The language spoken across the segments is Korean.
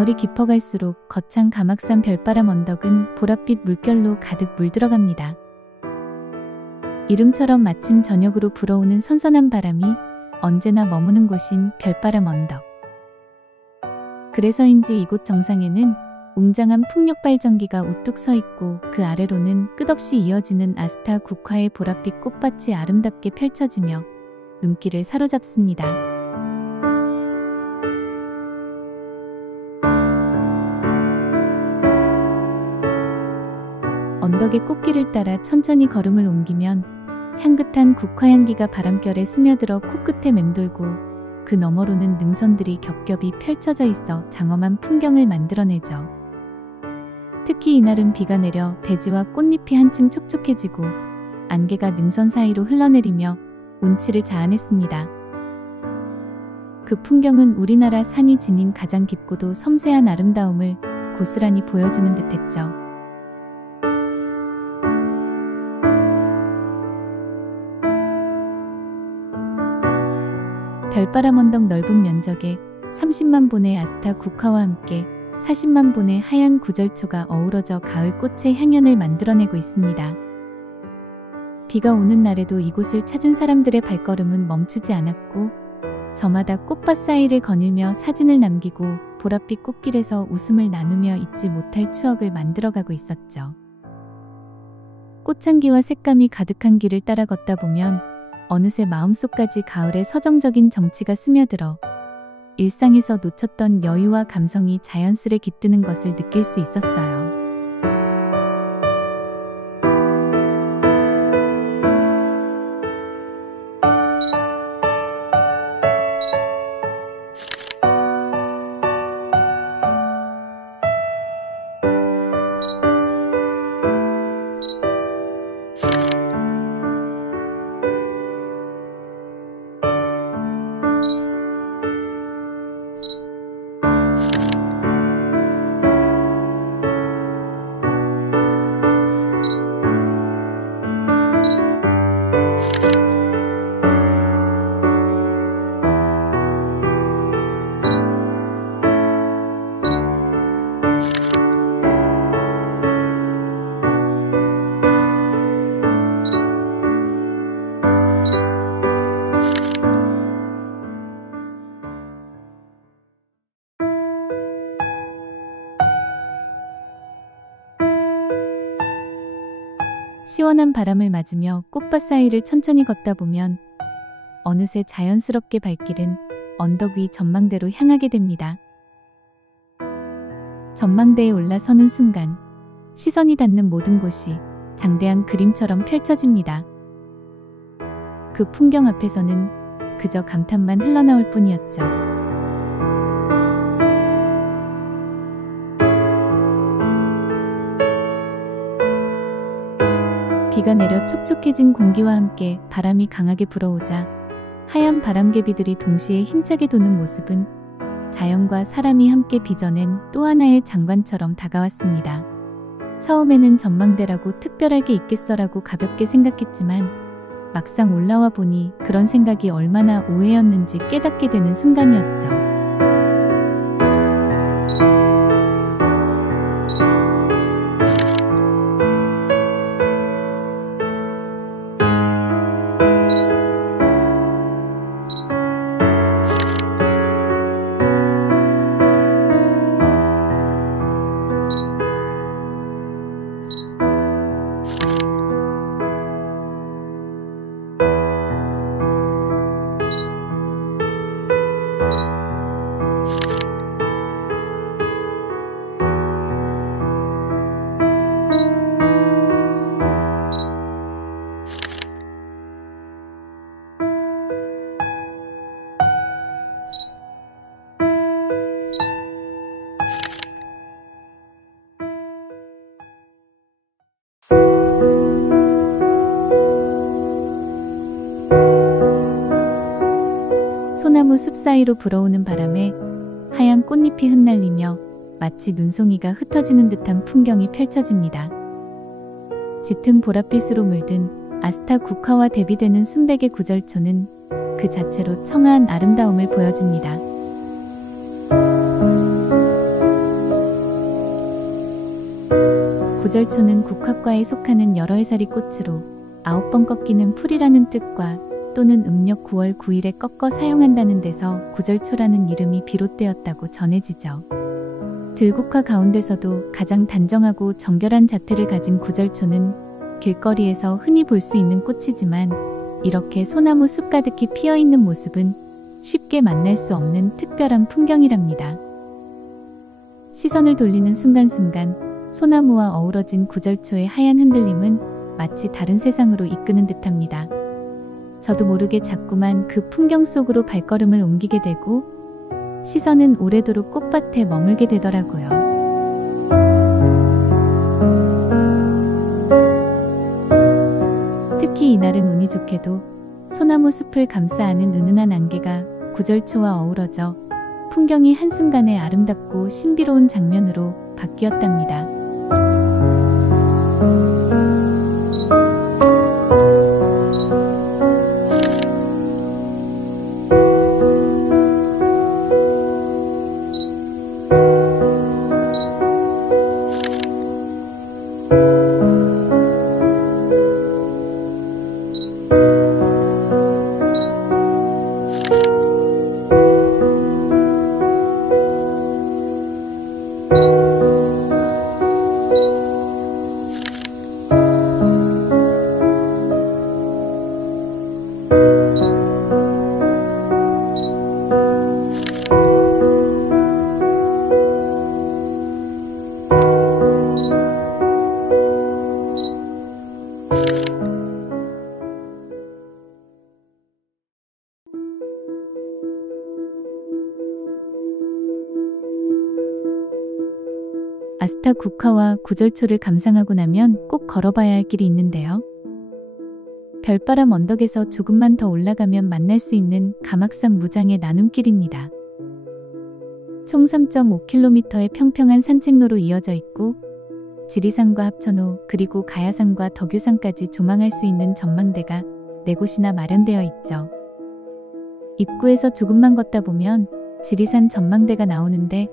가을이 깊어갈수록 거창 가막산 별바람 언덕은 보랏빛 물결로 가득 물들어갑니다. 이름처럼 마침 저녁으로 불어오는 선선한 바람이 언제나 머무는 곳인 별바람 언덕. 그래서인지 이곳 정상에는 웅장한 풍력 발전기가 우뚝 서 있고 그 아래로는 끝없이 이어지는 아스타 국화의 보랏빛 꽃밭이 아름답게 펼쳐지며 눈길을 사로잡습니다. 언덕의 꽃길을 따라 천천히 걸음을 옮기면 향긋한 국화향기가 바람결에 스며들어 코끝에 맴돌고 그 너머로는 능선들이 겹겹이 펼쳐져 있어 장엄한 풍경을 만들어내죠. 특히 이날은 비가 내려 대지와 꽃잎이 한층 촉촉해지고 안개가 능선 사이로 흘러내리며 운치를 자아냈습니다. 그 풍경은 우리나라 산이 지닌 가장 깊고도 섬세한 아름다움을 고스란히 보여주는 듯했죠. 별바람 언덕 넓은 면적에 30만 본의 아스타 국화와 함께 40만 본의 하얀 구절초가 어우러져 가을 꽃의 향연을 만들어내고 있습니다. 비가 오는 날에도 이곳을 찾은 사람들의 발걸음은 멈추지 않았고 저마다 꽃밭 사이를 거닐며 사진을 남기고 보랏빛 꽃길에서 웃음을 나누며 잊지 못할 추억을 만들어가고 있었죠. 꽃향기와 색감이 가득한 길을 따라 걷다 보면 어느새 마음속까지 가을의 서정적인 정취가 스며들어 일상에서 놓쳤던 여유와 감성이 자연스레 깃드는 것을 느낄 수 있었어요. 시원한 바람을 맞으며 꽃밭 사이를 천천히 걷다 보면 어느새 자연스럽게 발길은 언덕 위 전망대로 향하게 됩니다. 전망대에 올라서는 순간 시선이 닿는 모든 곳이 장대한 그림처럼 펼쳐집니다. 그 풍경 앞에서는 그저 감탄만 흘러나올 뿐이었죠. 비가 내려 촉촉해진 공기와 함께 바람이 강하게 불어오자 하얀 바람개비들이 동시에 힘차게 도는 모습은 자연과 사람이 함께 빚어낸 또 하나의 장관처럼 다가왔습니다. 처음에는 전망대라고 특별할 게 있겠어라고 가볍게 생각했지만 막상 올라와 보니 그런 생각이 얼마나 오해였는지 깨닫게 되는 순간이었죠. 소나무 숲 사이로 불어오는 바람에 하얀 꽃잎이 흩날리며 마치 눈송이가 흩어지는 듯한 풍경이 펼쳐집니다. 짙은 보랏빛으로 물든 아스타 국화와 대비되는 순백의 구절초는 그 자체로 청아한 아름다움을 보여줍니다. 구절초는 국화과에 속하는 여러 해살이 꽃으로 9번 꺾이는 풀이라는 뜻과 또는 음력 9월 9일에 꺾어 사용한다는 데서 구절초라는 이름이 비롯되었다고 전해지죠. 들국화 가운데서도 가장 단정하고 정결한 자태를 가진 구절초는 길거리에서 흔히 볼 수 있는 꽃이지만 이렇게 소나무 숲 가득히 피어있는 모습은 쉽게 만날 수 없는 특별한 풍경이랍니다. 시선을 돌리는 순간순간 소나무와 어우러진 구절초의 하얀 흔들림은 마치 다른 세상으로 이끄는 듯합니다. 저도 모르게 자꾸만 그 풍경 속으로 발걸음을 옮기게 되고 시선은 오래도록 꽃밭에 머물게 되더라고요. 특히 이날은 운이 좋게도 소나무 숲을 감싸 안은 은은한 안개가 구절초와 어우러져 풍경이 한순간에 아름답고 신비로운 장면으로 바뀌었답니다. 아스타 국화와 구절초를 감상하고 나면 꼭 걸어봐야 할 길이 있는데요. 별바람 언덕에서 조금만 더 올라가면 만날 수 있는 가막산 무장의 나눔길입니다. 총 3.5km의 평평한 산책로로 이어져 있고 지리산과 합천호 그리고 가야산과 덕유산까지 조망할 수 있는 전망대가 4곳이나 마련되어 있죠. 입구에서 조금만 걷다 보면 지리산 전망대가 나오는데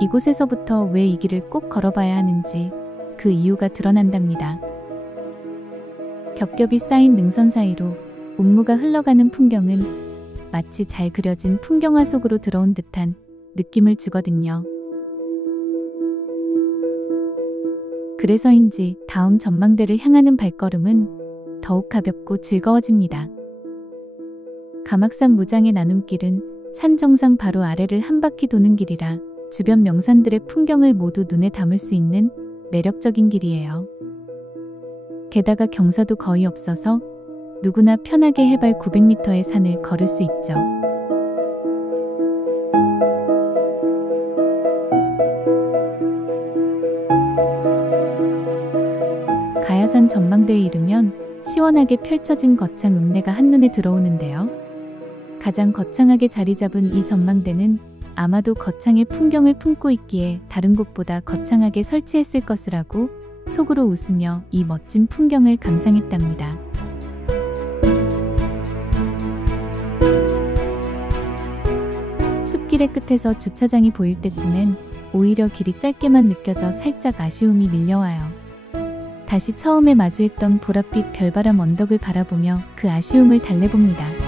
이곳에서부터 왜 이 길을 꼭 걸어봐야 하는지 그 이유가 드러난답니다. 겹겹이 쌓인 능선 사이로 운무가 흘러가는 풍경은 마치 잘 그려진 풍경화 속으로 들어온 듯한 느낌을 주거든요. 그래서인지 다음 전망대를 향하는 발걸음은 더욱 가볍고 즐거워집니다. 가막산 무장의 나눔길은 산 정상 바로 아래를 한 바퀴 도는 길이라 주변 명산들의 풍경을 모두 눈에 담을 수 있는 매력적인 길이에요. 게다가 경사도 거의 없어서 누구나 편하게 해발 900m의 산을 걸을 수 있죠. 가야산 전망대에 이르면 시원하게 펼쳐진 거창 읍내가 한눈에 들어오는데요. 가장 거창하게 자리 잡은 이 전망대는 아마도 거창의 풍경을 품고 있기에 다른 곳보다 거창하게 설치했을 것이라고 속으로 웃으며 이 멋진 풍경을 감상했답니다. 숲길의 끝에서 주차장이 보일 때쯤엔 오히려 길이 짧게만 느껴져 살짝 아쉬움이 밀려와요. 다시 처음에 마주했던 보랏빛 별바람 언덕을 바라보며 그 아쉬움을 달래봅니다.